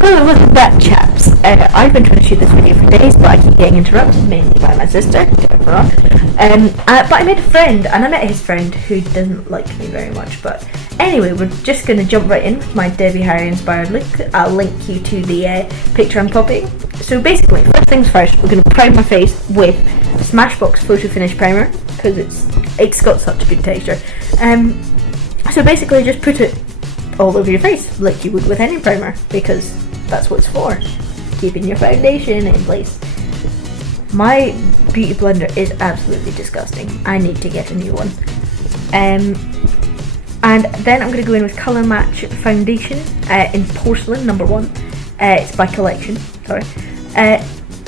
Hello, welcome back, chaps. I've been trying to shoot this video for days, but I keep getting interrupted, mainly by my sister. But I made a friend, and I met his friend, who doesn't like me very much. But anyway, we're just going to jump right in with my Debbie Harry inspired look. I'll link you to the picture I'm copying. So basically, first things first, we're going to prime my face with Smashbox Photo Finish Primer, because it's got such a good texture. So basically, just put it all over your face like you would with any primer, because that's what it's for, keeping your foundation in place. My beauty blender is absolutely disgusting. I need to get a new one. And then I'm going to go in with Colour Match Foundation in Porcelain number 1. It's by Collection, sorry.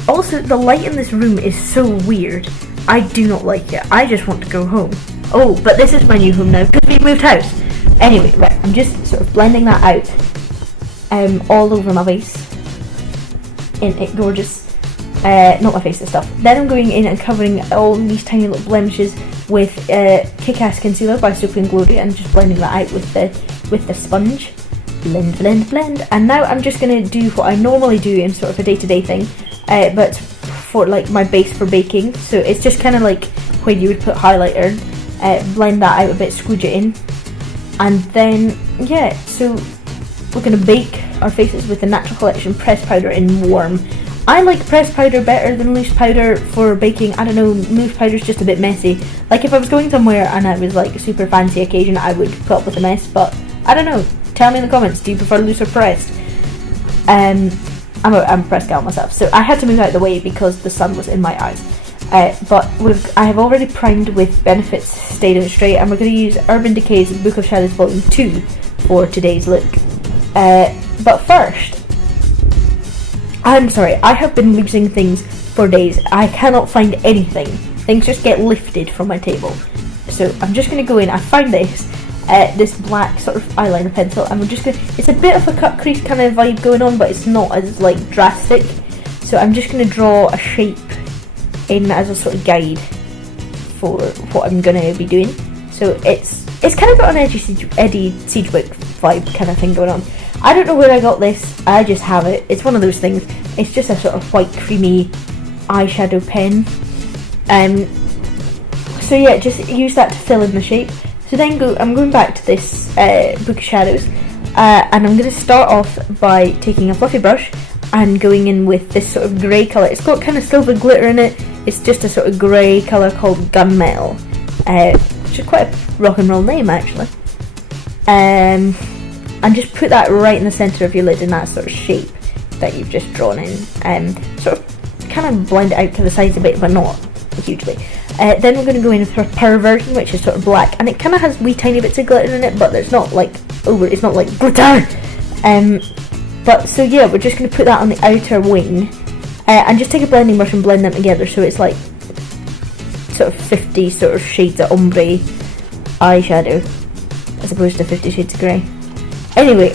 Also, the light in this room is so weird. I do not like it. I just want to go home. Oh, but this is my new home now because we've moved house. Anyway, right, I'm just sort of blending that out all over my face. Isn't it gorgeous? Not my face and stuff. Then I'm going in and covering all these tiny little blemishes with Kick-Ass Concealer by Soap & Glory, and just blending that out with the sponge. Blend, blend, blend. And now I'm just going to do what I normally do in sort of a day-to-day thing, but for like my base for baking. So it's just kind of like when you would put highlighter, blend that out a bit, squidge it in. And then, yeah, so we're going to bake our faces with the Natural Collection pressed powder in Warm. I like pressed powder better than loose powder for baking. I don't know, loose powder's just a bit messy. Like if I was going somewhere and it was like a super fancy occasion, I would put up with a mess, but I don't know. Tell me in the comments, do you prefer loose or pressed? I'm a pressed gal myself, so I had to move out of the way because the sun was in my eyes. But I have already primed with Benefit's Stay Down Straight, and we're going to use Urban Decay's Book of Shadows Volume 2 for today's look. But first, I'm sorry, I have been losing things for days. I cannot find anything. Things just get lifted from my table. So I'm just going to go in. I found this black sort of eyeliner pencil, and we're just going to, it's a bit of a cut crease kind of vibe going on, but it's not as like drastic. So I'm just going to draw a shape in as a sort of guide for what I'm going to be doing. So it's kind of got an Eddie Siegewig vibe kind of thing going on. I don't know where I got this, I just have it. It's one of those things. It's just a sort of white creamy eyeshadow pen. So yeah, just use that to fill in the shape. So then I'm going back to this Book of Shadows, and I'm going to start off by taking a fluffy brush and going in with this sort of grey colour. It's got kind of silver glitter in it. It's just a sort of grey colour called Gunmetal, which is quite a rock and roll name actually. And just put that right in the centre of your lid in that sort of shape that you've just drawn in. Sort of kind of blend it out to the sides a bit, but not hugely. Then we're going to go in with her Perversion, which is sort of black, and it kind of has wee tiny bits of glitter in it, but it's not like it's not like glitter. But so yeah, we're just going to put that on the outer wing, and just take a blending brush and blend them together so it's like sort of 50 sort of shades of ombre eyeshadow as opposed to 50 shades of grey. Anyway,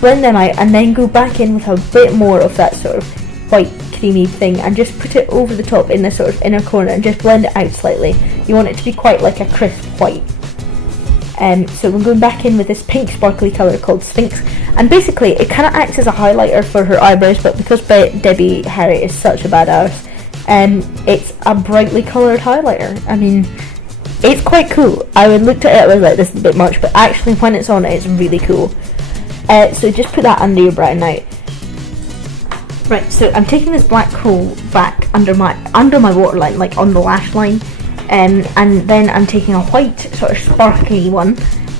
blend them out and then go back in with a bit more of that sort of white creamy thing and just put it over the top in the sort of inner corner and just blend it out slightly. You want it to be quite like a crisp white. So we're going back in with this pink sparkly colour called Sphinx, and basically it kind of acts as a highlighter for her eyebrows, but because Debbie Harry is such a badass, it's a brightly coloured highlighter. I mean, it's quite cool. I would look at it, I was like, this is a bit much, but actually when it's on, it's really cool. So just put that under your brow now. Right, so I'm taking this black coal back under my waterline, like on the lash line. And then I'm taking a white sort of sparkly one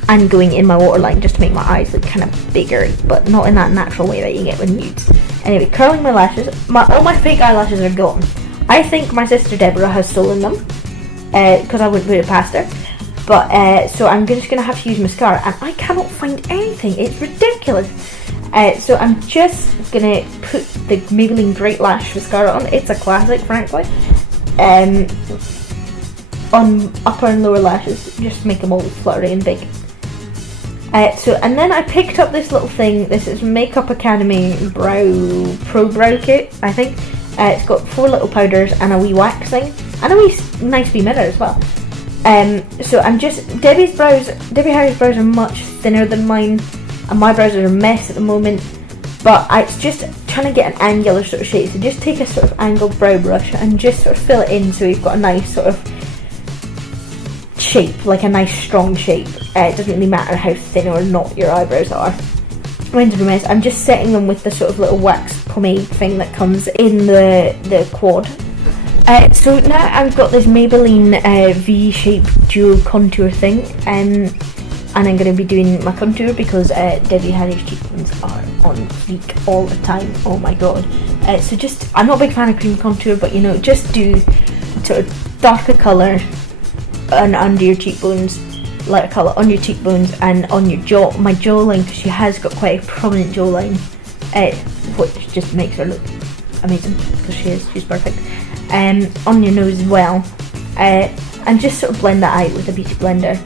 and going in my waterline just to make my eyes look kind of bigger, but not in that natural way that you get with nudes. Anyway, curling my lashes. All my fake eyelashes are gone. I think my sister Deborah has stolen them, because I wouldn't put it past her. But so I'm just going to have to use mascara, and I cannot find anything. It's ridiculous. So I'm just going to put the Maybelline Great Lash Mascara on. It's a classic, frankly. On upper and lower lashes, just make them all fluttery and big. And then I picked up this little thing. This is Makeup Academy Pro Brow Kit, I think. It's got 4 little powders and a wee wax thing, and a wee nice wee mirror as well. So I'm just, Debbie Harry's brows are much thinner than mine, and my brows are a mess at the moment. but it's just trying to get an angular sort of shape. So just take a sort of angled brow brush and just sort of fill it in so you've got a nice sort of shape, like a nice strong shape. It doesn't really matter how thin or not your eyebrows are. I'm just setting them with the sort of little wax pomade thing that comes in the quad. So now I've got this Maybelline V-shaped dual contour thing, and I'm going to be doing my contour because Debbie Harry's cheekbones are on fleek all the time. Oh my god. So just, I'm not a big fan of cream contour, but you know, just do sort of darker colour and under your cheekbones, lighter colour on your cheekbones and on your jaw. My jawline, because she has got quite a prominent jawline, which just makes her look amazing, because she's perfect. On your nose as well, and just sort of blend that out with a beauty blender.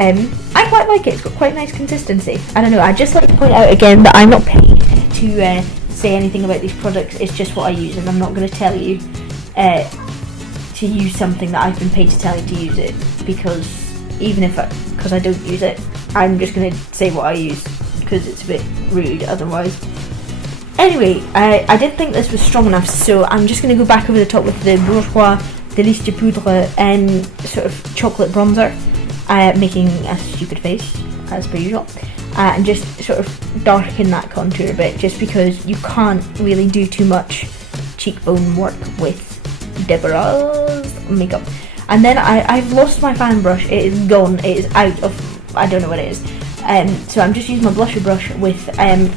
I quite like it, it's got quite nice consistency. I don't know, I'd just like to point out again that I'm not paid to say anything about these products, it's just what I use, and I'm not going to tell you to use something that I've been paid to tell you to use it, because because I don't use it, I'm just going to say what I use, because it's a bit rude otherwise. Anyway, I didn't think this was strong enough, so I'm just going to go back over the top with the Bourjois Délice de Poudre and sort of chocolate bronzer, making a stupid face, as per usual, and just sort of darken that contour a bit, just because you can't really do too much cheekbone work with Deborah's makeup. And then I've lost my fan brush, it is gone, it is out of, I don't know what it is. So I'm just using my blusher brush with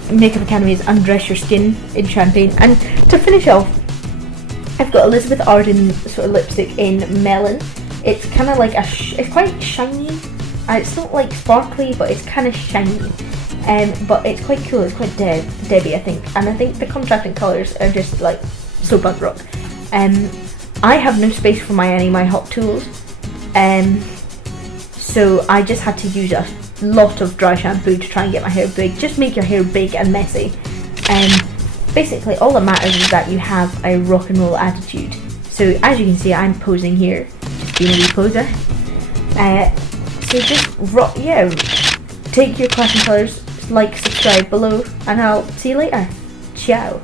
Makeup Academy's Undress Your Skin in Champagne. And to finish off, I've got Elizabeth Arden sort of lipstick in Melon. It's kind of like it's quite shiny. It's not like sparkly, but it's kind of shiny. But it's quite cool, it's quite Debbie, I think. And I think the contrasting colours are just like so punk rock. I have no space for any of my hot tools. So I just had to use a lot of dry shampoo to try and get my hair big. Just make your hair big and messy. Basically all that matters is that you have a rock and roll attitude. So as you can see, I'm posing here, just being a wee poser. So just take your class and colours, like, subscribe below, and I'll see you later. Ciao.